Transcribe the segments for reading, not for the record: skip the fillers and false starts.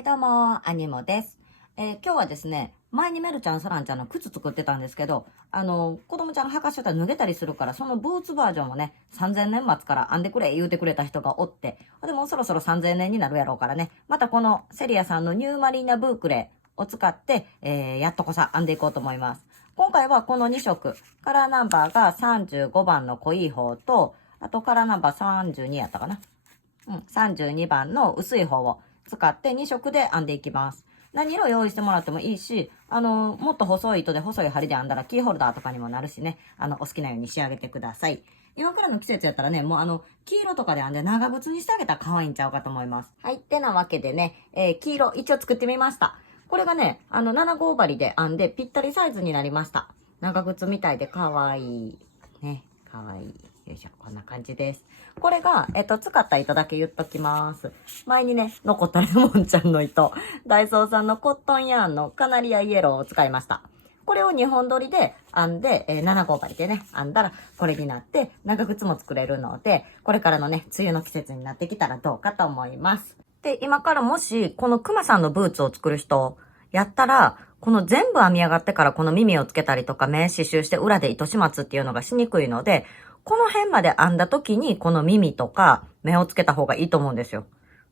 はいどうも、アニモです。今日はですね、前にメルちゃん、サランちゃんの靴作ってたんですけど、子供ちゃんが履かしてたら脱げたりするから、そのブーツバージョンをね、3000年末から編んでくれ言うてくれた人がおって、でもうそろそろ3000年になるやろうからね、またこのセリアさんのニューマリーナブークレを使って、やっとこさ編んでいこうと思います。今回はこの2色、カラーナンバーが35番の濃い方と、あとカラーナンバー32やったかな。32番の薄い方を使って2色で編んでいきます。何色用意してもらってもいいし、もっと細い糸で細い針で編んだらキーホルダーとかにもなるしね、お好きなように仕上げてください。今からの季節やったらね、もう黄色とかで編んで長靴にしてあげたら可愛いんちゃうかと思います。はい、ってなわけでね、黄色一応作ってみました。これがね、7号針で編んでぴったりサイズになりました。長靴みたいで可愛い。ね、可愛い。よいしょ、こんな感じです。これが、使った糸だけ言っときます。前にね、残ったレモンちゃんの糸、ダイソーさんのコットンヤーンのカナリアイエローを使いました。これを2本取りで編んで、7号針でね、編んだらこれになって、長靴も作れるので、これからのね、梅雨の季節になってきたらどうかと思います。で、今からもし、このクマさんのブーツを作る人、やったら、この全部編み上がってからこの耳をつけたりとか目刺繍して裏で糸始末っていうのがしにくいので、この辺まで編んだ時にこの耳とか目をつけた方がいいと思うんですよ。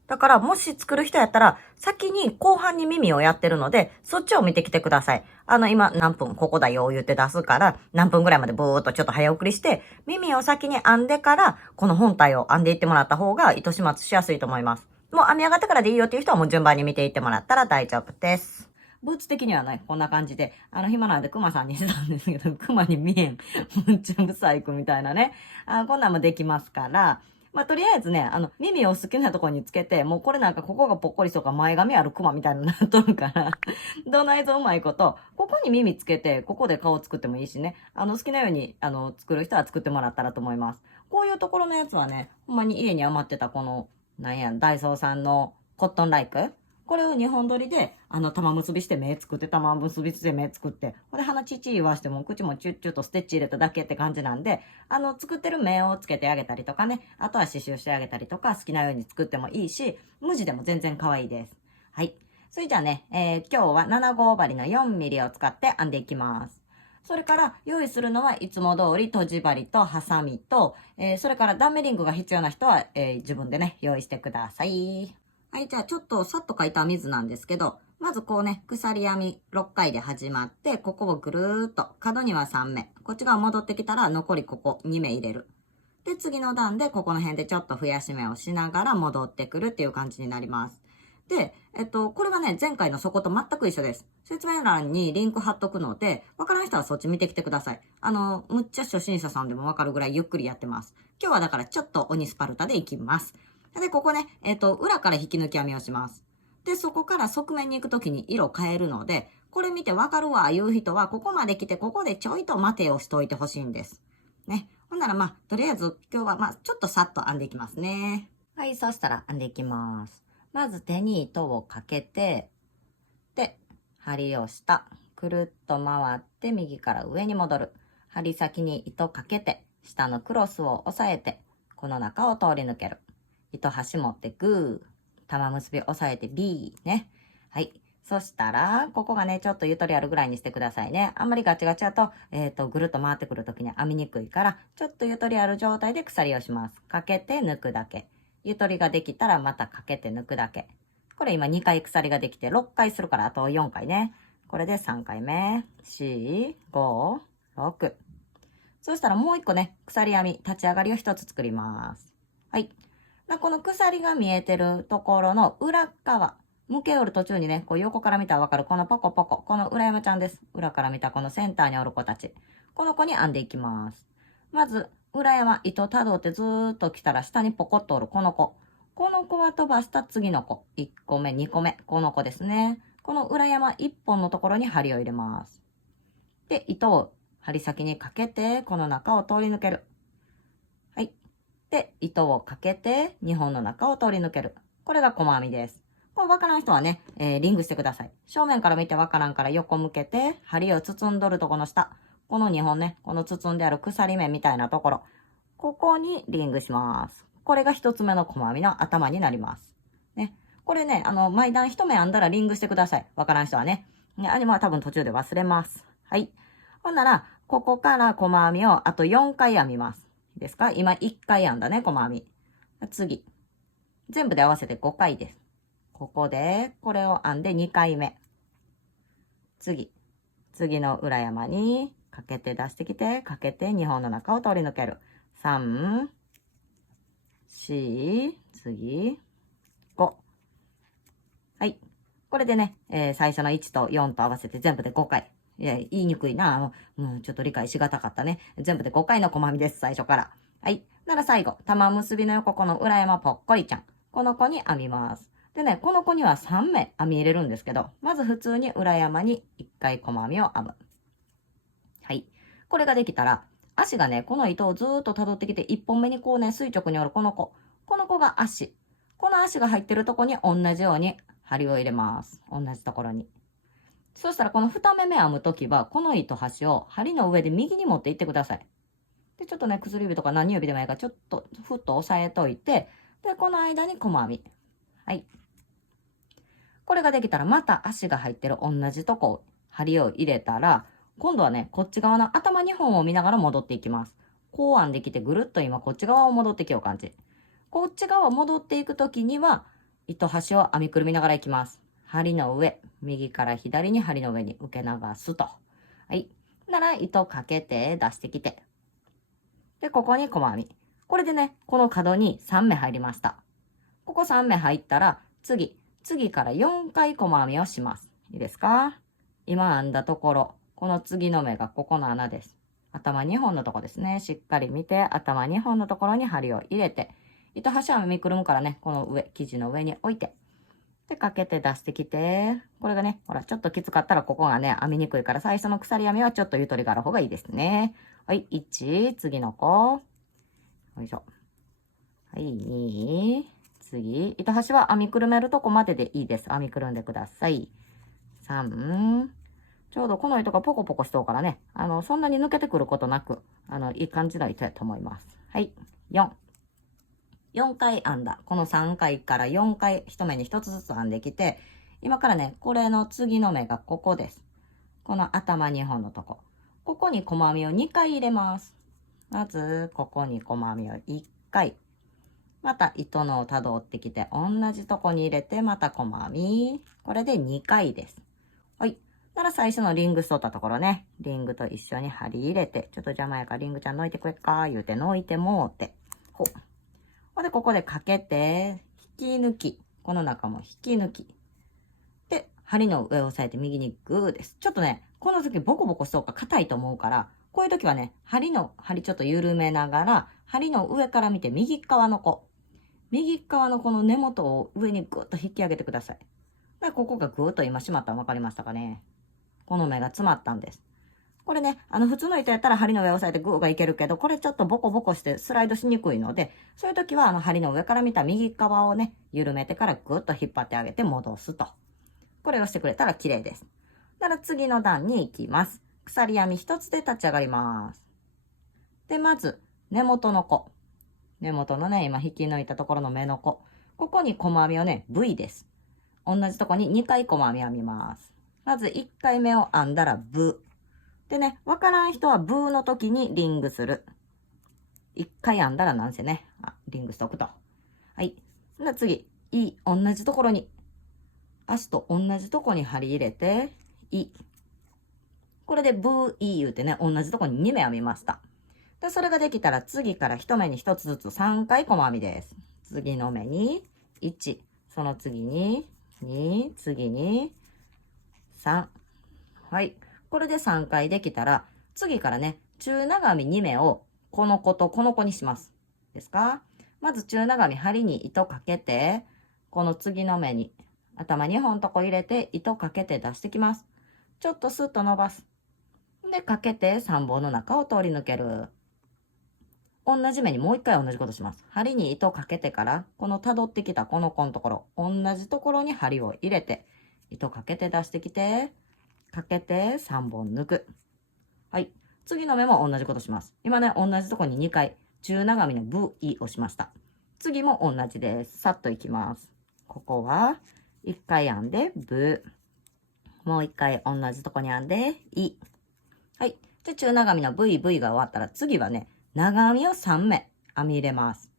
だからもし作る人やったら先に後半に耳をやってるのでそっちを見てきてください。今何分ここだよ言って出すから何分ぐらいまでブーっとちょっと早送りして耳を先に編んでからこの本体を編んでいってもらった方が糸始末しやすいと思います。もう編み上がってからでいいよっていう人はもう順番に見ていってもらったら大丈夫です。ブーツ的にはね、こんな感じで、暇なんでクマさんにしてたんですけど、クマに見えん。むっちゃブサイクみたいなね。こんなんもできますから、まあ、とりあえずね、耳を好きなところにつけて、もうこれなんかここがぽっこりとか前髪あるクマみたいになっとるから、どないぞうまいこと、ここに耳つけて、ここで顔作ってもいいしね、好きなように、作る人は作ってもらったらと思います。こういうところのやつはね、ほんまに家に余ってたこの、なんや、ダイソーさんのコットンライクこれを2本取りで、玉結びして目作って、玉結びして目作って、これ鼻ちち言わしても、口もチュッチュとステッチ入れただけって感じなんで、作ってる目をつけてあげたりとかね、あとは刺繍してあげたりとか、好きなように作ってもいいし、無地でも全然可愛いです。はい。それじゃあね、今日は7号針の4ミリを使って編んでいきます。それから用意するのはいつも通り閉じ針とハサミと、それから断面リングが必要な人は、自分でね、用意してください。はい、じゃあちょっとさっと書いた編み図なんですけど、まずこうね、鎖編み6回で始まって、ここをぐるーっと、角には3目。こっち側戻ってきたら残りここ2目入れる。で、次の段でここの辺でちょっと増やし目をしながら戻ってくるっていう感じになります。で、これはね、前回のそこと全く一緒です。説明欄にリンク貼っとくので、わからん人はそっち見てきてください。むっちゃ初心者さんでもわかるぐらいゆっくりやってます。今日はだからちょっと鬼スパルタでいきます。で、ここね、裏から引き抜き編みをします。で、そこから側面に行くときに色変えるので、これ見てわかるわ、いう人は、ここまで来て、ここでちょいと待てをしといてほしいんです。ね。ほんならとりあえず今日はちょっとさっと編んでいきますね。はい、そしたら編んでいきます。まず手に糸をかけて、で、針を下、くるっと回って右から上に戻る。針先に糸かけて、下のクロスを押さえて、この中を通り抜ける。糸端持ってグー、玉結び押さえて B ね。はい。そしたら、ここがね、ちょっとゆとりあるぐらいにしてくださいね。あんまりガチガチだと、ぐるっと回ってくるときに編みにくいから、ちょっとゆとりある状態で鎖をします。かけて抜くだけ。ゆとりができたらまたかけて抜くだけ。これ今2回鎖ができて6回するからあと4回ね。これで3回目。4、5、6。そしたらもう1個ね、鎖編み、立ち上がりを1つ作ります。はい。この鎖が見えてるところの裏側、向けおる途中にね、こう横から見たらわかる、このポコポコ、この裏山ちゃんです。裏から見たこのセンターにおる子たち。この子に編んでいきます。まず、裏山、糸たどってずーっと来たら下にポコッとおるこの子。この子は飛ばした次の子。1個目、2個目。この子ですね。この裏山1本のところに針を入れます。で、糸を針先にかけて、この中を通り抜ける。はい。で、糸をかけて、2本の中を通り抜ける。これが細編みです。これわからん人はね、リングしてください。正面から見てわからんから横向けて、針を包んどるとこの下。この2本ね、この包んである鎖目みたいなところ。ここにリングします。これが1つ目の細編みの頭になります。ね。これね、毎段一目編んだらリングしてください。わからん人はね。ね、は多分途中で忘れます。はい。ほんなら、ここから細編みをあと4回編みます。いいですか？今1回編んだね、細編み。次。全部で合わせて5回です。ここで、これを編んで2回目。次の裏山にかけて出してきて、かけて2本の中を通り抜ける。3、4、次、5。はい。これでね、最初の1と4と合わせて全部で5回。いや、言いにくいな。ちょっと理解しがたかったね。全部で5回の細編みです、最初から。はい。なら最後、玉結びの横この裏山ぽっこりちゃん。この子に編みます。でね、この子には3目編み入れるんですけど、まず普通に裏山に1回細編みを編む。はい。これができたら、足がね、この糸をずーっと辿ってきて、1本目にこうね、垂直に折るこの子。この子が足。この足が入ってるとこに同じように針を入れます。同じところに。そしたらこの2目編むときは、この糸端を針の上で右に持っていってください。で、ちょっとね、薬指とか何指でもいいから、ちょっとふっと押さえといて、で、この間に細編み。はい。これができたら、また足が入ってる同じとこ、針を入れたら、今度はね、こっち側の頭2本を見ながら戻っていきます。こう編んできて、ぐるっと今こっち側を戻ってきよう感じ。こっち側戻っていくときには、糸端を編みくるみながらいきます。針の上、右から左に針の上に受け流すと。はい。なら、糸かけて出してきて。で、ここに細編み。これでね、この角に3目入りました。ここ3目入ったら、次から4回細編みをします。いいですか？今編んだところ、この次の目がここの穴です。頭2本のとこですね。しっかり見て、頭2本のところに針を入れて、糸端は編みくるむからね、この上、生地の上に置いて、で、かけて出してきて、これがね、ほら、ちょっときつかったらここがね、編みにくいから、最初の鎖編みはちょっとゆとりがある方がいいですね。はい、1、次の子。よいしょ。はい、2、次。糸端は編みくるめるとこまででいいです。編みくるんでください。3、ちょうどこの糸がポコポコしとうからね、そんなに抜けてくることなく、いい感じの糸やと思います。はい、4。4回編んだ。この3回から4回、一目に1つずつ編んできて、今からね、これの次の目がここです。この頭2本のとこ。ここに細編みを2回入れます。まず、ここに細編みを1回。また糸のをたどってきて、同じとこに入れて、また細編み。これで2回です。はい。なら最初のリングしとったところね、リングと一緒に針入れて、ちょっと邪魔やからリングちゃん抜いてくれっか、言うて抜いてもうて。ほう。で、ここでかけて、引き抜き。この中も引き抜き。で、針の上を押さえて右にグーです。ちょっとね、この時ボコボコしそうか硬いと思うから、こういう時はね、針ちょっと緩めながら、針の上から見て右側の子。右側のこの根元を上にグッと引き上げてください。で、ここがグーッと今締まったの分かりましたかね？この目が詰まったんです。これね、普通の糸やったら針の上を押さえてグーがいけるけど、これちょっとボコボコしてスライドしにくいので、そういう時は針の上から見た右側をね、緩めてからグッと引っ張ってあげて戻すと。これをしてくれたら綺麗です。なら次の段に行きます。鎖編み一つで立ち上がります。で、まず、根元の子。根元のね、今引き抜いたところの目の子。ここに細編みをね、V です。同じとこに2回細編み編みます。まず1回目を編んだらブ。でね、わからん人はブーの時にリングする。1回編んだらなんせね、リングしとくと。はい。で次、同じところに、足と同じとこに針入れて、これでブー、言うてね、同じとこに2目編みました。で、それができたら次から1目に1つずつ3回細編みです。次の目に1、その次に2、次に3。はい。これで3回できたら、次からね、中長編み2目をこの子とこの子にします。ですか？まず中長編み針に糸かけて、この次の目に頭2本とこ入れて糸かけて出してきます。ちょっとスッと伸ばす。で、かけて3本の中を通り抜ける。同じ目にもう一回同じことします。針に糸かけてから、この辿ってきたこの子のところ、同じところに針を入れて、糸かけて出してきて、かけて3本抜く。はい。次の目も同じことします。今ね、同じとこに2回、中長編みの V をしました。次も同じです。さっといきます。ここは、一回編んで、ぶ。もう一回同じとこに編んで、い。はい。で、中長編みの V が終わったら、次はね、長編みを3目編み入れます。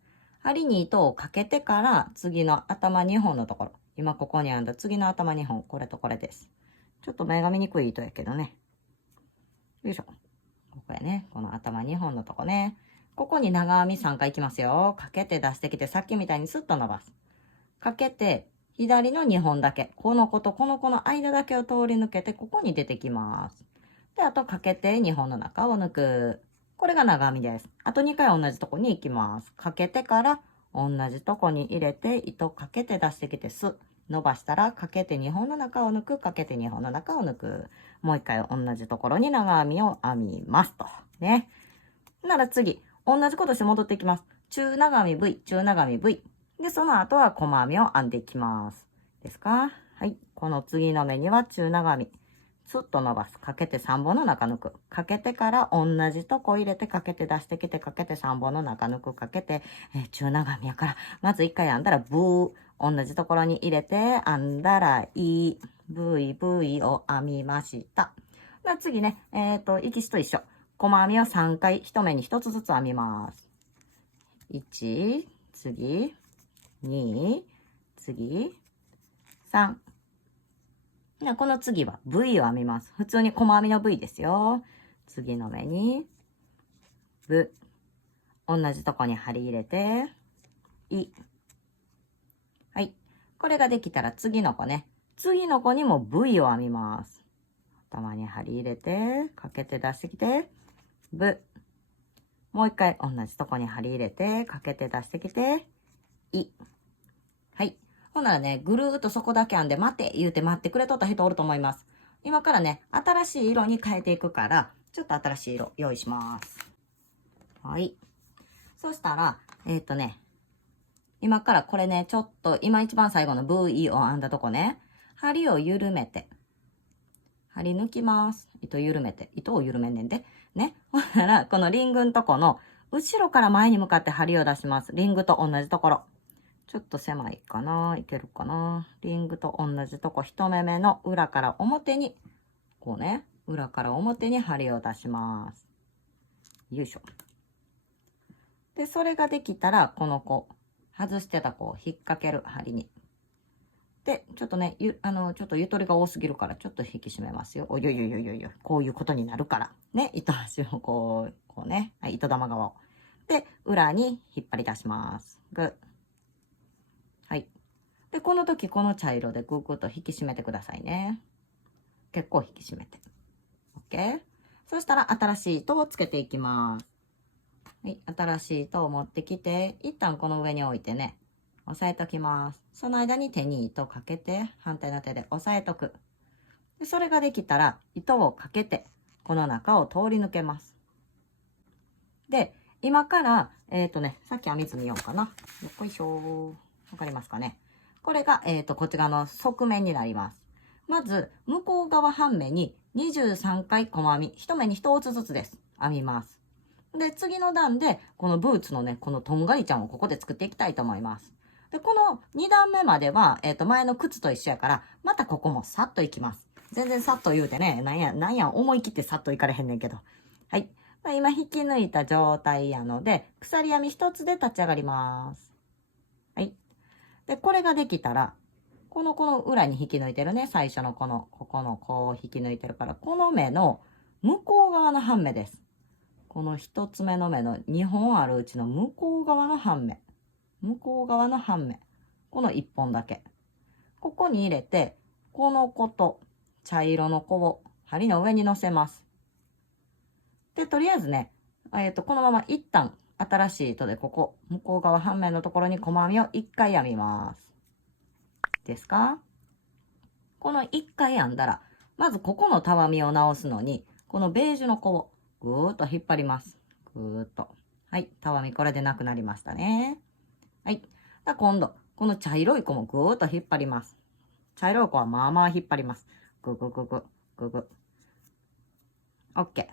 針に糸をかけてから、次の頭2本のところ。今ここに編んだ次の頭2本。これとこれです。ちょっと目が見にくい糸やけどね。よいしょ。ここやね。この頭2本のとこね。ここに長編み3回いきますよ。かけて出してきて、さっきみたいにスッと伸ばす。かけて、左の2本だけ。この子とこの子の間だけを通り抜けて、ここに出てきます。で、あとかけて2本の中を抜く。これが長編みです。あと2回同じとこに行きます。かけてから同じとこに入れて、糸かけて出してきて、スッ。伸ばしたら、かけて2本の中を抜く。かけて2本の中を抜く。もう1回同じところに長編みを編みますと。ね。なら次、同じことして戻っていきます。中長編み V、中長編み V。で、その後は細編みを編んでいきます。ですか？はい。この次の目には中長編み。スッと伸ばす。かけて3本の中抜く。かけてから同じとこ入れて、かけて出してきて、かけて3本の中抜く。かけて、中長編みやから、まず1回編んだら、ブー。同じところに入れて、編んだら、い。V を編みました。次ね、息しと一緒。細編みを3回、1目に1つずつ編みます。1、次、2、次、3。この次は V を編みます。普通に細編みの V ですよ。次の目に、V。同じとこに針入れて、い。はい。これができたら次の子ね。次の子にも V を編みます。頭に針入れて、かけて出してきて、V。もう一回同じとこに針入れて、かけて出してきて、い。はい。ほんならね、ぐるーっとそこだけ編んで、待て言うて待ってくれとった人おると思います。今からね、新しい色に変えていくから、ちょっと新しい色用意します。はい。そしたら、今からこれね、ちょっと、今一番最後の V を編んだとこね、針を緩めて、針抜きます。糸緩めて、糸を緩めんねんで。ね。ほんなら、このリングのとこの、後ろから前に向かって針を出します。リングと同じところ。ちょっと狭いかな？いけるかな？リングと同じとこ、一目目の裏から表に、こうね、裏から表に針を出します。よいしょ。で、それができたら、この子、外してた子を引っ掛ける針に。で、ちょっとね、ちょっとゆとりが多すぎるから、ちょっと引き締めますよ。おいよいよいよいよいよ。こういうことになるから。ね、糸端をこうね、はい、糸玉側を。で、裏に引っ張り出します。グッ。はい。で、この時、この茶色でぐぐっと引き締めてくださいね。結構引き締めて。OK？ そしたら、新しい糸をつけていきます。はい。新しい糸を持ってきて、一旦この上に置いてね、押さえときます。その間に手に糸をかけて、反対の手で押さえとく。で、それができたら、糸をかけて、この中を通り抜けます。で、今から、さっき編み図見ようかな。よっこいしょ。わかりますかね？これが、こっち側の側面になります。まず、向こう側半目に23回細編み、一目に1つずつです。編みます。で、次の段で、このブーツのね、このとんがりちゃんをここで作っていきたいと思います。で、この2段目までは、前の靴と一緒やから、またここもさっといきます。全然さっと言うてね、なんや、思い切ってさっといかれへんねんけど。はい。今引き抜いた状態やので、鎖編み1つで立ち上がります。はい。で、これができたら、この裏に引き抜いてるね、最初のここのこう引き抜いてるから、この目の向こう側の半目です。この1つ目の目の2本あるうちの向こう側の半目。向こう側の半目。この1本だけ。ここに入れて、この子と茶色の子を針の上に乗せます。で、とりあえずね、このまま一旦新しい糸でここ、向こう側半面のところに細編みを1回編みます。ですか？この1回編んだら、まずここのたわみを直すのに、このベージュの子をぐーっと引っ張ります。ぐーっと。はい。たわみこれでなくなりましたね。はい。今度、この茶色い子もぐーっと引っ張ります。茶色い子はまあまあ引っ張ります。ぐぐぐぐ、ぐぐ。OK。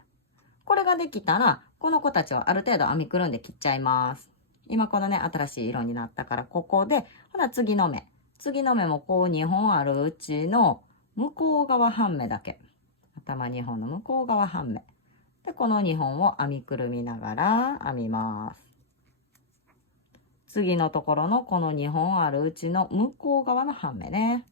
これができたら、この子たちをある程度編みくるんで切っちゃいます。今このね、新しい色になったから、ここで、ほら次の目。次の目もこう2本あるうちの向こう側半目だけ。頭2本の向こう側半目。で、この2本を編みくるみながら編みます。次のところのこの2本あるうちの向こう側の半目ね。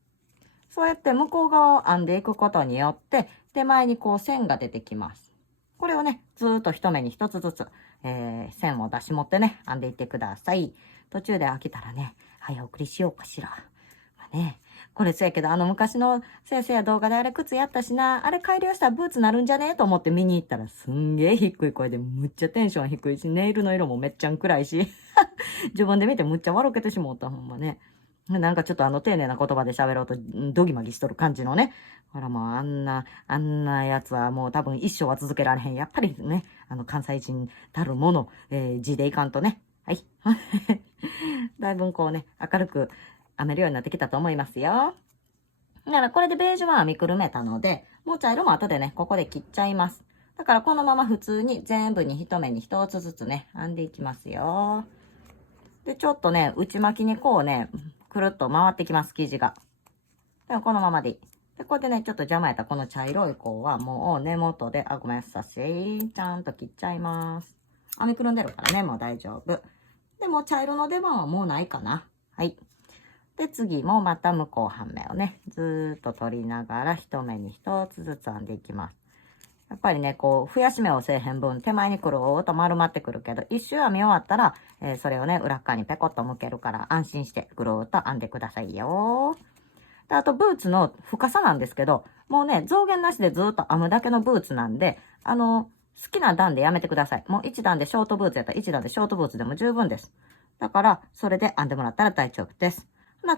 そうやって向こう側を編んでいくことによって、手前にこう線が出てきます。これをね、ずーっと一目に一つずつ、線を出し持ってね、編んでいってください。途中で飽きたらね、早送りしようかしら。まあね、これそうやけど、昔の先生や動画であれ靴やったしな、あれ改良したらブーツなるんじゃねと思って見に行ったら、すんげえ低い声でむっちゃテンション低いし、ネイルの色もめっちゃ暗いし、自分で見てむっちゃ笑けてしもった、ほんまね。なんかちょっと丁寧な言葉で喋ろうと、ドギマギしとる感じのね。ほらもうあんなやつはもう多分一生は続けられへん。やっぱりね、関西人たるもの、字でいかんとね。はい。だいぶこうね、明るく編めるようになってきたと思いますよ。だからこれでベージュは編みくるめたので、もう茶色も後でね、ここで切っちゃいます。だからこのまま普通に全部に一目に一つずつね、編んでいきますよ。で、ちょっとね、内巻きにこうね、くるっと回ってきます、生地が。でもこのままでいい。で、こうやってね、ちょっと邪魔やったこの茶色い子はもう根元で、ごめんなさい。ちゃんと切っちゃいます。編みくるんでるからね、もう大丈夫。で、もう茶色の出番はもうないかな。はい。で、次もまた向こう半目をね、ずーっと取りながら一目に一つずつ編んでいきます。やっぱりね、こう、増やし目をせえへん分、手前にくるおーっと丸まってくるけど、一周編み終わったら、それをね、裏側にペコッと向けるから、安心してぐるーっと編んでくださいよ。で、あと、ブーツの深さなんですけど、もうね、増減なしでずーっと編むだけのブーツなんで、好きな段でやめてください。もう1段でショートブーツやったら1段でショートブーツでも十分です。だから、それで編んでもらったら大丈夫です。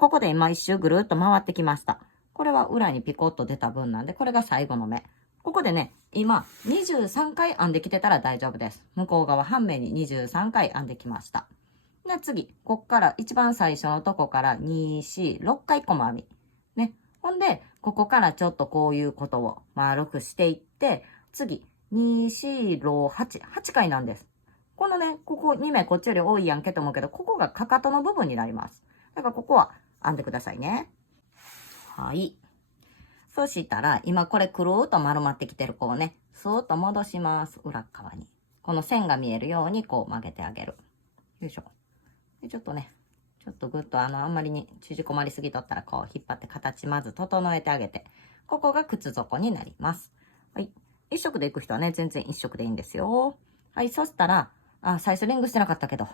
ここで今一周ぐるーっと回ってきました。これは裏にピコッと出た分なんで、これが最後の目。ここでね、今、23回編んできてたら大丈夫です。向こう側半面に23回編んできました。で、次、こっから一番最初のとこから2、4、6回細編み。ね。ほんで、ここからちょっとこういうことを丸くしていって、次、2、4、6、8、8回なんです。このね、ここ2目こっちより多いやんけと思うけど、ここがかかとの部分になります。だからここは編んでくださいね。はい。そしたら、今これくるーっと丸まってきてる子をね、スーッと戻します。裏側に。この線が見えるようにこう曲げてあげる。よいしょ。で、ちょっとね、ちょっとぐっとあんまりに縮こまりすぎとったらこう引っ張って形まず整えてあげて、ここが靴底になります。はい。一色で行く人はね、全然一色でいいんですよ。はい。そしたら、最初リングしてなかったけど、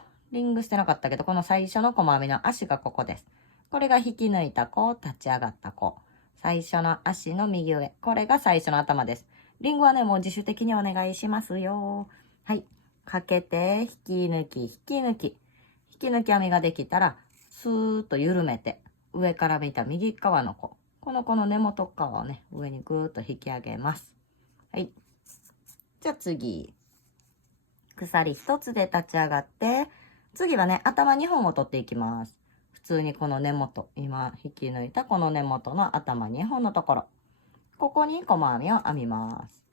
この最初の細編みの足がここです。これが引き抜いた子、立ち上がった子。最初の足の右上。これが最初の頭です。リングはね、もう自主的にお願いしますよ。はい。かけて、引き抜き、引き抜き。引き抜き編みができたら、スーッと緩めて、上から見た右側の子。この子の根元側をね、上にぐーっと引き上げます。はい。じゃあ次。鎖一つで立ち上がって、次はね、頭2本を取っていきます。普通にこの根元、今引き抜いたこの根元の頭2本のところ。ここに細編みを編みます。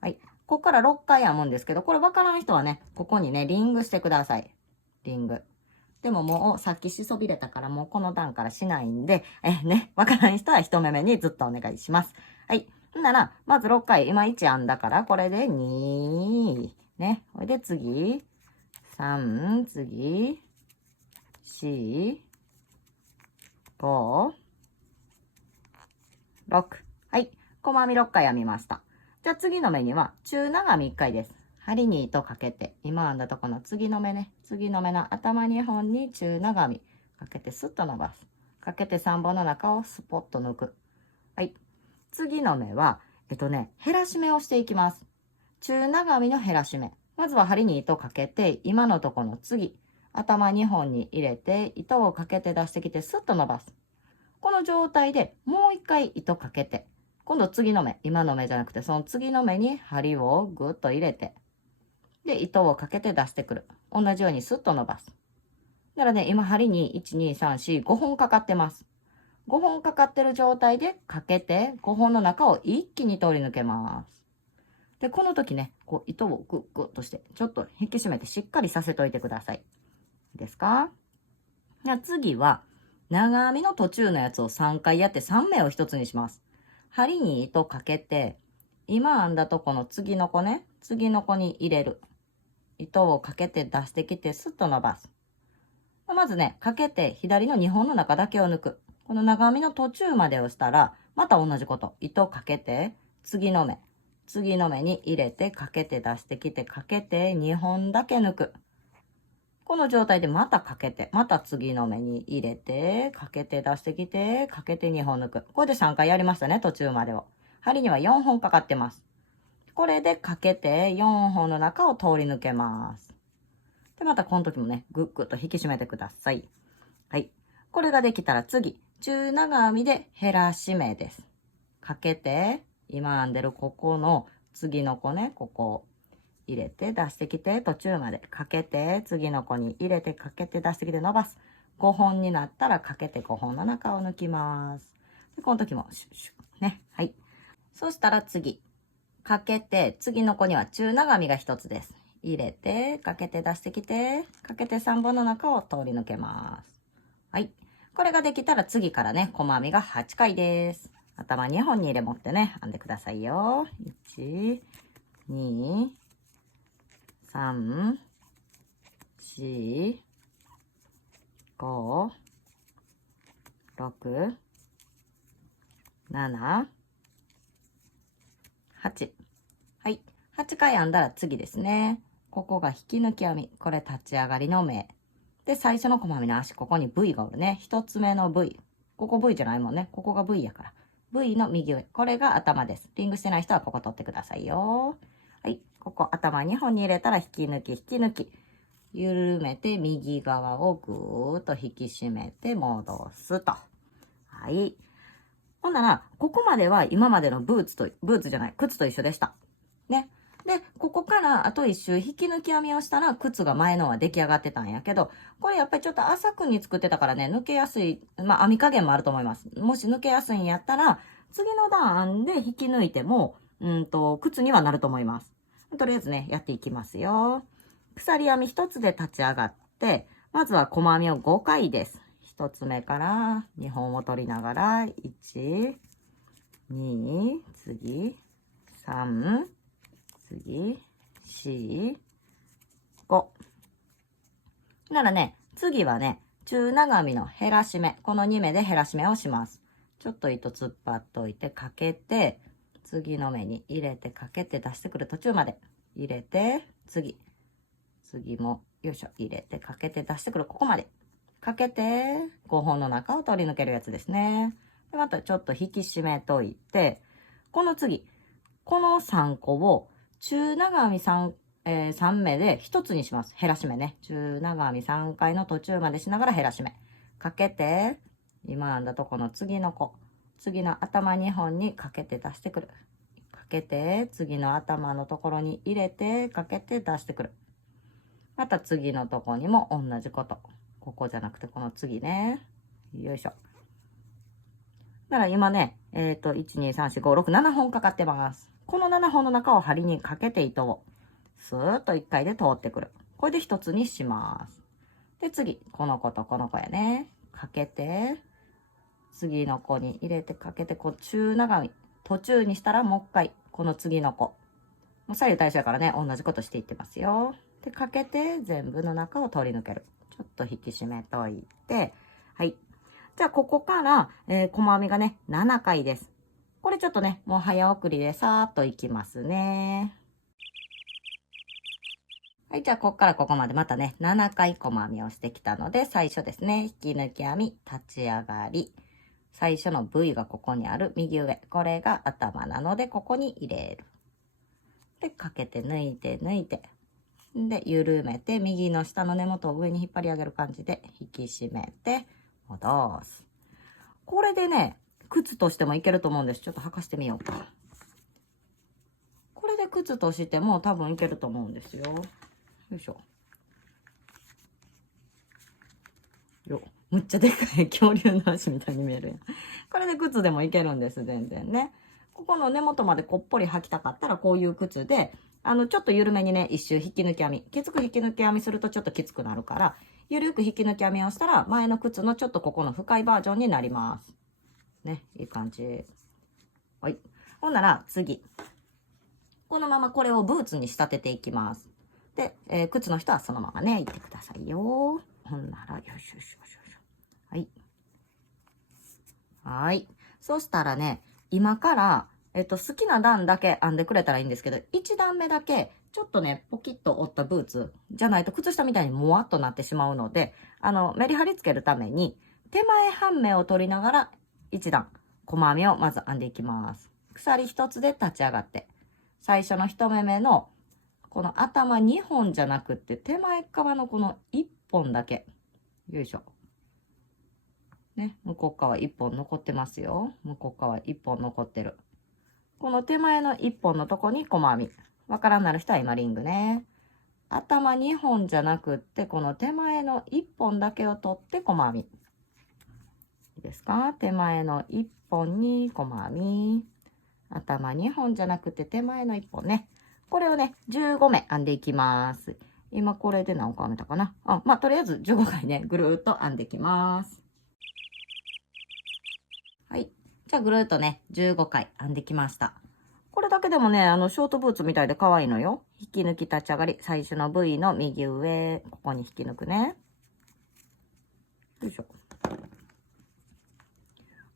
はい。ここから6回編むんですけど、これわからん人はね、ここにね、リングしてください。リング。でももうさっきしそびれたからもうこの段からしないんで、わからん人は一目目にずっとお願いします。はい。ほんなら、まず6回、今1編んだから、これで2、ね。これで次、3、次、4、5、6。はい。細編み6回編みました。じゃあ次の目には中長編み1回です。針に糸かけて、今編んだとこの次の目ね。次の目の頭2本に中長編み。かけてスッと伸ばす。かけて3本の中をスポッと抜く。はい。次の目は、減らし目をしていきます。中長編みの減らし目。まずは針に糸かけて、今のとこの次、頭2本に入れて、糸をかけて出してきてスッと伸ばす。この状態でもう一回糸かけて、今度次の目、今の目じゃなくてその次の目に針をぐっと入れて、で、糸をかけて出してくる。同じようにスッと伸ばす。だからね、今針に1、2、3、4、5本かかってます。5本かかってる状態でかけて、5本の中を一気に通り抜けます。で、この時ね、こう糸をグッグッとして、ちょっと引き締めてしっかりさせといてください。いいですか？じゃあ次は、長編みの途中のやつを3回やって3目を1つにします。針に糸かけて、今編んだとこの次の子ね、次の子に入れる。糸をかけて出してきてスッと伸ばす。まずね、かけて左の2本の中だけを抜く。この長編みの途中までをしたら、また同じこと。糸かけて、次の目に入れて、かけて出してきて、かけて2本だけ抜く。この状態でまたかけて、また次の目に入れて、かけて出してきて、かけて2本抜く。これで3回やりましたね、途中までを。針には4本かかってます。これでかけて4本の中を通り抜けます。で、またこの時もね、ぐっぐっと引き締めてください。はい。これができたら次、中長編みで減らし目です。かけて、今編んでるここの次の子ね、ここを入れて出してきて、途中までかけて、次の子に入れてかけて出してきて伸ばす。5本になったらかけて5本の中を抜きます。で、この時もシュッシュッね。はい。そしたら次、かけて、次の子には中長編みが1つです。入れて、かけて出してきて、かけて3本の中を通り抜けます。はい。これができたら次からね、細編みが8回です。頭2本に入れ持ってね、編んでくださいよ。1、2、3、4、5、6、7、8。はい。8回編んだら次ですね。ここが引き抜き編み。これ立ち上がりの目。で、最初の細編みの足、ここに V がおるね。一つ目の V。ここ V じゃないもんね。ここが V やから。V の右上。これが頭です。リングしてない人はここ取ってくださいよ。はい。ここ頭2本に入れたら引き抜き、引き抜き。緩めて右側をぐーっと引き締めて戻すと。はい。ほんなら、ここまでは今までの靴と一緒でした。ね。で、ここからあと一周引き抜き編みをしたら、靴が前のは出来上がってたんやけど、これやっぱりちょっと浅くに作ってたからね、抜けやすい、まあ編み加減もあると思います。もし抜けやすいんやったら、次の段で引き抜いても、靴にはなると思います。とりあえずね、やっていきますよ。鎖編み一つで立ち上がって、まずは細編みを5回です。一つ目から2本を取りながら、1、2、次、3、次、4、5。ならね、次はね、中長編みの減らし目。この2目で減らし目をします。ちょっと糸突っ張っといて、かけて、次の目に入れて、かけて出してくる途中まで。入れて、次も、よいしょ、入れて、かけて出してくる、ここまで。かけて、5本の中を取り抜けるやつですね。でまたちょっと引き締めといて、この次、この3個を中長編み3目で1つにします。減らし目ね。中長編み3回の途中までしながら減らし目。かけて、今編んだとこの次の子。次の頭2本にかけて出してくる。かけて、次の頭のところに入れて、かけて出してくる。また次のとこにも同じこと。ここじゃなくてこの次ね。よいしょ。だから今ね、1、2、3、4、5、6、7本かかってます。この7本の中を針にかけて糸をスーッと1回で通ってくる。これで1つにします。で、次、この子とこの子やね。かけて、次の子に入れてかけて、こう中長編み。途中にしたらもう一回、この次の子。もう左右対称やからね、同じことしていってますよ。で、かけて全部の中を通り抜ける。ちょっと引き締めといて、はい。じゃあ、ここから、細編みがね、7回です。これちょっとね、もう早送りでさーっといきますね。はい、じゃあ、ここからここまでまたね、7回細編みをしてきたので、最初ですね、引き抜き編み、立ち上がり。最初の V がここにある右上。これが頭なので、ここに入れる。で、かけて抜いて抜いて。で、緩めて、右の下の根元を上に引っ張り上げる感じで、引き締めて、戻す。これでね、靴としてもいけると思うんです。ちょっと履かしてみようか。これで靴としても多分いけると思うんですよ。よいしょ。よ、むっちゃでかい恐竜の足みたいに見えるやん。これで靴でもいけるんです、全然ね。ここの根元までこっぽり履きたかったら、こういう靴で、ちょっと緩めにね、一周引き抜き編み。きつく引き抜き編みするとちょっときつくなるから、ゆるく引き抜き編みをしたら、前の靴のちょっとここの深いバージョンになります。ね、いい感じ。はい。ほんなら、次。このままこれをブーツに仕立てていきます。で、靴の人はそのままね、いってくださいよ。ほんなら、よしよしよしよし。はい。はい。そしたらね、今から、好きな段だけ編んでくれたらいいんですけど、1段目だけ、ちょっとね、ポキッと折ったブーツじゃないと靴下みたいにもわっとなってしまうので、メリハリつけるために、手前半目を取りながら、1段、細編みをまず編んでいきます。鎖1つで立ち上がって、最初の1目目の、この頭2本じゃなくって、手前側のこの1本だけ、よいしょ。ね、向こう側1本残ってますよ。向こう側1本残ってる。この手前の1本のとこに細編み。わからんなる人は今リングね。頭2本じゃなくって、この手前の1本だけを取って細編み。いいですか？手前の1本に細編み。頭2本じゃなくて手前の1本ね。これをね、15目編んでいきます。今これで何個編めたかな？まあ、とりあえず15回ね、ぐるーっと編んでいきます。はい。じゃあぐるーっとね、15回編んできました。これだけでもね、ショートブーツみたいで可愛いのよ。引き抜き立ち上がり。最初の V の右上、ここに引き抜くね。よいしょ。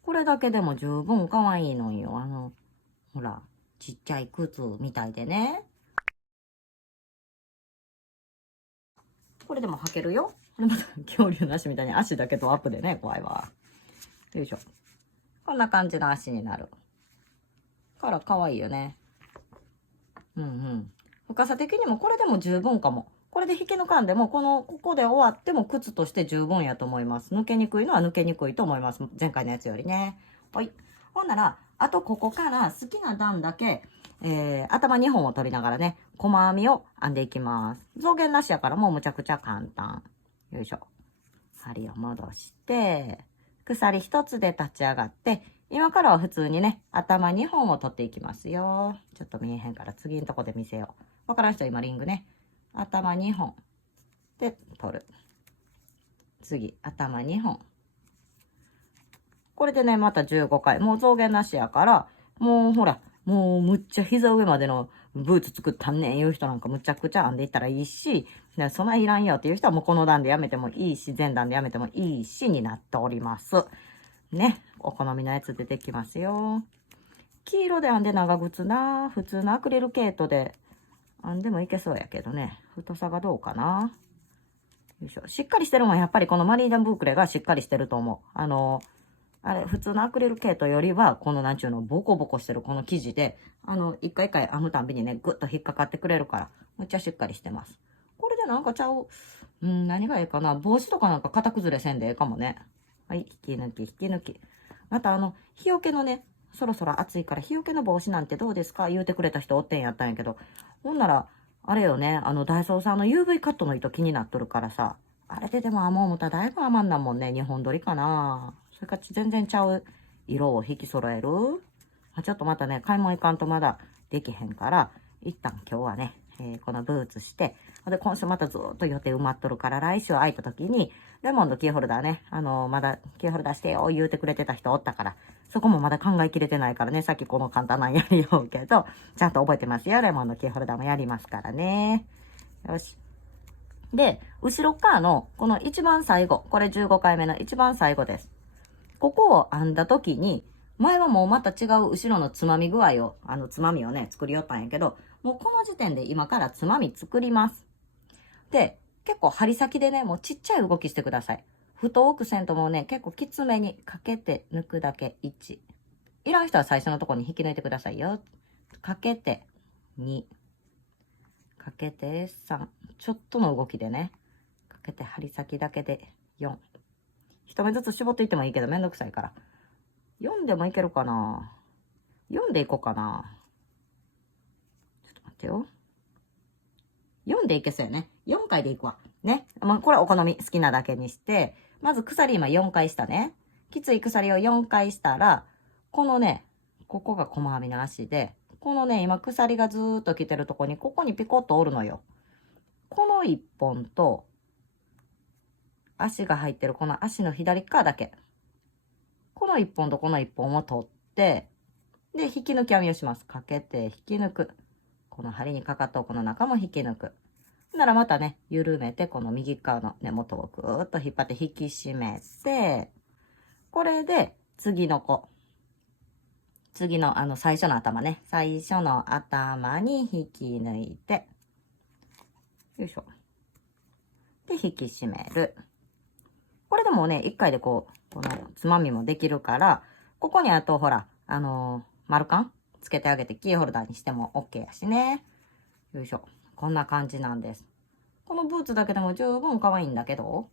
これだけでも十分可愛いのよ。ほら、ちっちゃい靴みたいでね。これでも履けるよ。これまた恐竜の足みたいに足だけとアップでね、怖いわ。よいしょ。こんな感じの足になる。から可愛いよね。うんうん。深さ的にもこれでも十分かも。これで引き抜かんでも、ここで終わっても靴として十分やと思います。抜けにくいのは抜けにくいと思います。前回のやつよりね。はい。ほんなら、あとここから好きな段だけ、頭2本を取りながらね、細編みを編んでいきます。増減なしやからもうむちゃくちゃ簡単。よいしょ。針を戻して、鎖一つで立ち上がって、今からは普通にね、頭2本を取っていきますよ。ちょっと見えへんから次のとこで見せよう。わからん人は今リングね。頭2本で取る。次、頭2本。これでね、また15回。もう増減なしやから、もうほら、もうむっちゃ膝上までのブーツ作ったんねん言う人なんかむちゃくちゃ編んでいったらいいし、そんないらんよっていう人はもうこの段でやめてもいいし、前段でやめてもいいしになっております。ね、お好みのやつ出てきますよ。黄色で編んで長靴な。普通のアクリル毛糸で編んでもいけそうやけどね。太さがどうかな。よいしょ。しっかりしてるのはやっぱりこのマリーナブークレがしっかりしてると思う。あれ、普通のアクリル毛糸よりは、このなんちゅうの、ボコボコしてるこの生地で、一回一回編むたんびにね、ぐっと引っかかってくれるから、むっちゃしっかりしてます。これでなんかちゃう、何がいいかな。帽子とかなんか型崩れせんでええかもね。はい、引き抜き、引き抜き。また日よけのね、そろそろ暑いから日よけの帽子なんてどうですか言うてくれた人おってんやったんやけど、ほんなら、あれよね、ダイソーさんの UV カットの糸気になっとるからさ、あれででも編もう思ったらだいぶ余んなんもんね、2本取りかな。それから全然ちゃう色を引き揃える。ちょっとまたね、買い物行かんとまだできへんから、一旦今日はね、このブーツして、で、今週またずっと予定埋まっとるから、来週空いた時に、レモンのキーホルダーね、まだキーホルダーしてよ、言うてくれてた人おったから、そこもまだ考えきれてないからね、さっきこの簡単なんやりようけど、ちゃんと覚えてますよ。レモンのキーホルダーもやりますからね。よし。で、後ろ側の、この一番最後、これ15回目の一番最後です。ここを編んだ時に、前はもうまた違う後ろのつまみ具合を、つまみをね、作りよったんやけど、もうこの時点で今からつまみ作ります。で、結構針先でね、もうちっちゃい動きしてください。太くせんともね、結構きつめにかけて抜くだけ1。いらん人は最初のところに引き抜いてくださいよ。かけて2。かけて3。ちょっとの動きでね。かけて針先だけで4。一目ずつ絞っていってもいいけどめんどくさいから。4でもいけるかな？ 4 でいこうかな。ちょっと待ってよ。4でいけそうやね。4回でいくわ。ね。まあ、これはお好み好きなだけにして、まず鎖今4回したね。きつい鎖を4回したら、このね、ここが細編みの足で、このね、今鎖がずーっと来てるとこに、ここにピコッと折るのよ。この1本と、足が入ってるこの足の左側だけ。この1本とこの1本を取って、で、引き抜き編みをします。かけて引き抜く。この針にかかったこの中も引き抜く。ならまたね、緩めて、この右側の根元をぐーっと引っ張って引き締めて、これで次の最初の頭ね。最初の頭に引き抜いて、よいしょ。で、引き締める。これでもね、一回でこのつまみもできるから、ここにあとほら、丸カンつけてあげてキーホルダーにしても OK やしね。よいしょ。こんな感じなんです。このブーツだけでも十分可愛いんだけど。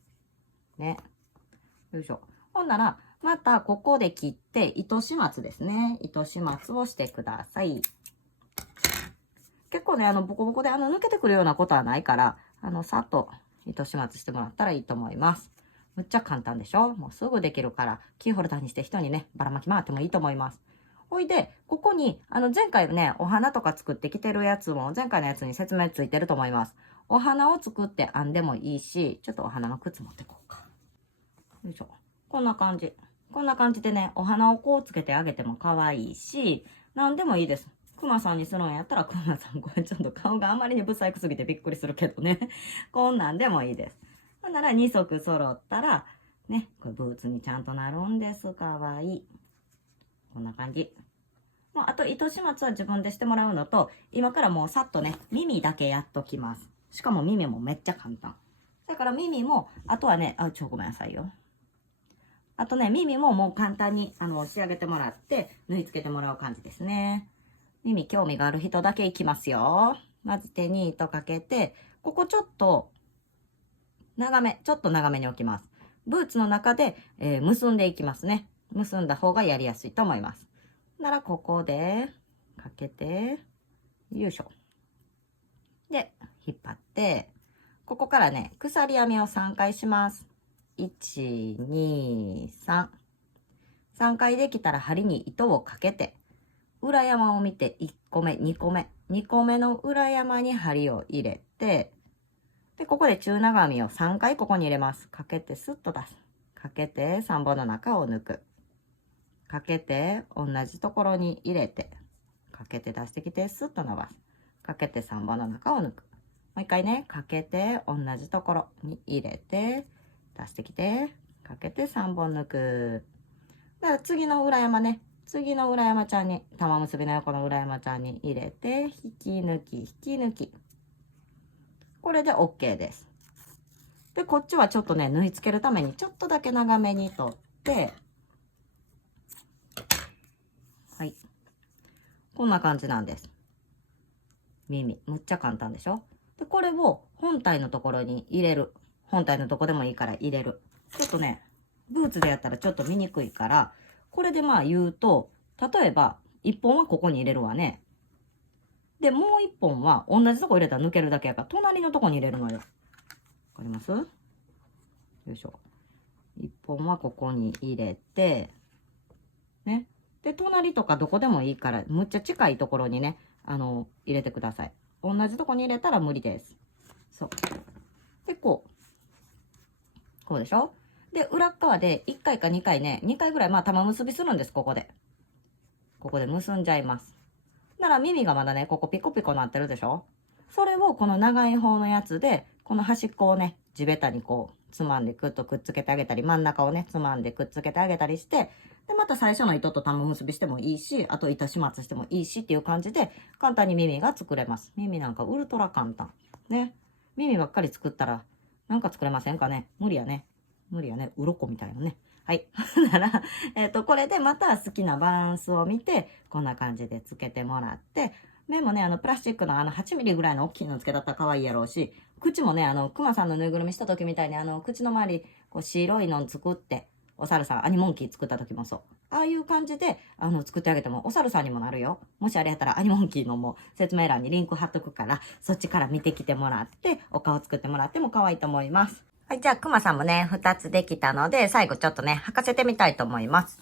ね。よいしょ。ほんなら、またここで切って糸始末ですね。糸始末をしてください。結構ね、ボコボコで抜けてくるようなことはないから、さっと糸始末してもらったらいいと思います。むっちゃ簡単でしょ？もうすぐできるから、キーホルダーにして人にね、ばらまき回ってもいいと思います。ほいで、ここに、前回ね、お花とか作ってきてるやつも、前回のやつに説明ついてると思います。お花を作って編んでもいいし、ちょっとお花の靴持ってこうか。よいしょ。こんな感じ。こんな感じでね、お花をこうつけてあげても可愛いし、なんでもいいです。くまさんにするんやったら、くまさん、これちょっと顔があまりに不細工すぎてびっくりするけどね。こんなんでもいいです。ほんなら2足揃ったら、ね、これブーツにちゃんとなるんです。かわいい。こんな感じ。もうあと糸始末は自分でしてもらうのと、今からもうさっとね、耳だけやっときます。しかも耳もめっちゃ簡単。だから耳も、あとはね、ごめんなさいよ。あとね、耳ももう簡単に仕上げてもらって、縫い付けてもらう感じですね。耳興味がある人だけいきますよ。まず手に糸かけて、ここちょっと長めに置きます。ブーツの中で、結んでいきますね。結んだ方がやりやすいと思います。ならここでかけて、よいしょ。で、引っ張って、ここからね、鎖編みを3回します。1、2、3。3回できたら針に糸をかけて、裏山を見て1個目、2個目。2個目の裏山に針を入れて、で、ここで中長編みを3回ここに入れます。かけてスッと出す。かけて3本の中を抜く。かけて同じところに入れて、かけて出してきてスッと伸ばす。かけて3本の中を抜く。もう一回ね、かけて同じところに入れて、出してきて、かけて3本抜く。だから次の裏山ね、次の裏山ちゃんに、玉結びの横の裏山ちゃんに入れて、引き抜き、引き抜き。これで OK です。で、こっちはちょっとね、縫い付けるためにちょっとだけ長めに取って、はい。こんな感じなんです。耳。むっちゃ簡単でしょ？で、これを本体のところに入れる。本体のとこでもいいから入れる。ちょっとね、ブーツでやったらちょっと見にくいから、これでまあ言うと、例えば、1本はここに入れるわね。で、もう1本は同じとこ入れたら抜けるだけやから、隣のとこに入れるのよ。わかります？よいしょ。1本はここに入れて、ね。で、隣とかどこでもいいから、むっちゃ近いところにね、入れてください。同じとこに入れたら無理です。そう。で、こうでしょ？で、裏側で1回か2回ね、2回ぐらいまあ玉結びするんです、ここで。ここで結んじゃいます。なら耳がまだね、ここピコピコなってるでしょ？それをこの長い方のやつで、この端っこをね、地べたにこう、つまんでくっとくっつけてあげたり、真ん中をね、つまんでくっつけてあげたりして、で、また最初の糸と玉結びしてもいいし、あと糸始末してもいいしっていう感じで、簡単に耳が作れます。耳なんかウルトラ簡単。ね。耳ばっかり作ったら、なんか作れませんかね？無理やね。無理やね。鱗みたいなね。はい。なら、これでまた好きなバランスを見て、こんな感じでつけてもらって、目もね、プラスチックの8ミリぐらいの大きいのつけたったら可愛いやろうし、口もね、クマさんのぬいぐるみした時みたいに、口の周り、こう、白いの作って、お猿さん、アニモンキー作った時もそう。ああいう感じで、作ってあげても、お猿さんにもなるよ。もしあれやったら、アニモンキーのも説明欄にリンク貼っとくから、そっちから見てきてもらって、お顔作ってもらっても可愛いと思います。はい、じゃあ、くまさんもね、2つできたので、最後ちょっとね、履かせてみたいと思います。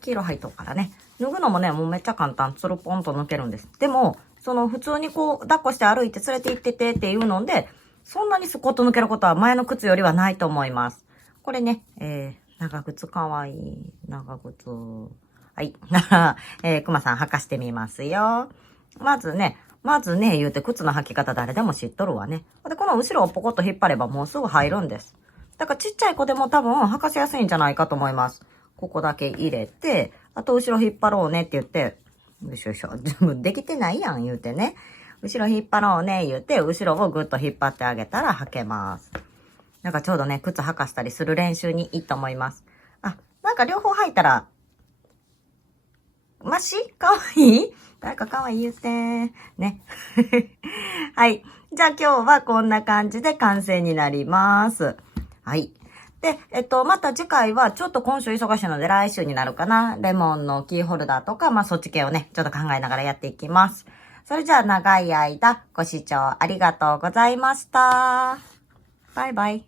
黄色入っとくからね。脱ぐのもね、もうめっちゃ簡単。つるぽんと抜けるんです。でも、普通にこう、抱っこして歩いて連れて行っててっていうので、そんなにスコッと抜けることは前の靴よりはないと思います。これね、長靴かわいい。長靴。はい。くまさん履かしてみますよ。まずね、言うて靴の履き方誰でも知っとるわね。で、この後ろをポコッと引っ張ればもうすぐ入るんです。だからちっちゃい子でも多分履かせやすいんじゃないかと思います。ここだけ入れて、あと後ろ引っ張ろうねって言って、よいしょよいしょ。自分できてないやん言うてね。後ろ引っ張ろうね言うて、後ろをぐっと引っ張ってあげたら履けます。なんかちょうどね、靴履かしたりする練習にいいと思います。あ、なんか両方履いたら、マシかわいい誰かかわいい言って。ね。はい。じゃあ今日はこんな感じで完成になります。はい。で、また次回はちょっと今週忙しいので来週になるかな。レモンのキーホルダーとか、まあそっち系をね、ちょっと考えながらやっていきます。それじゃあ長い間ご視聴ありがとうございました。バイバイ。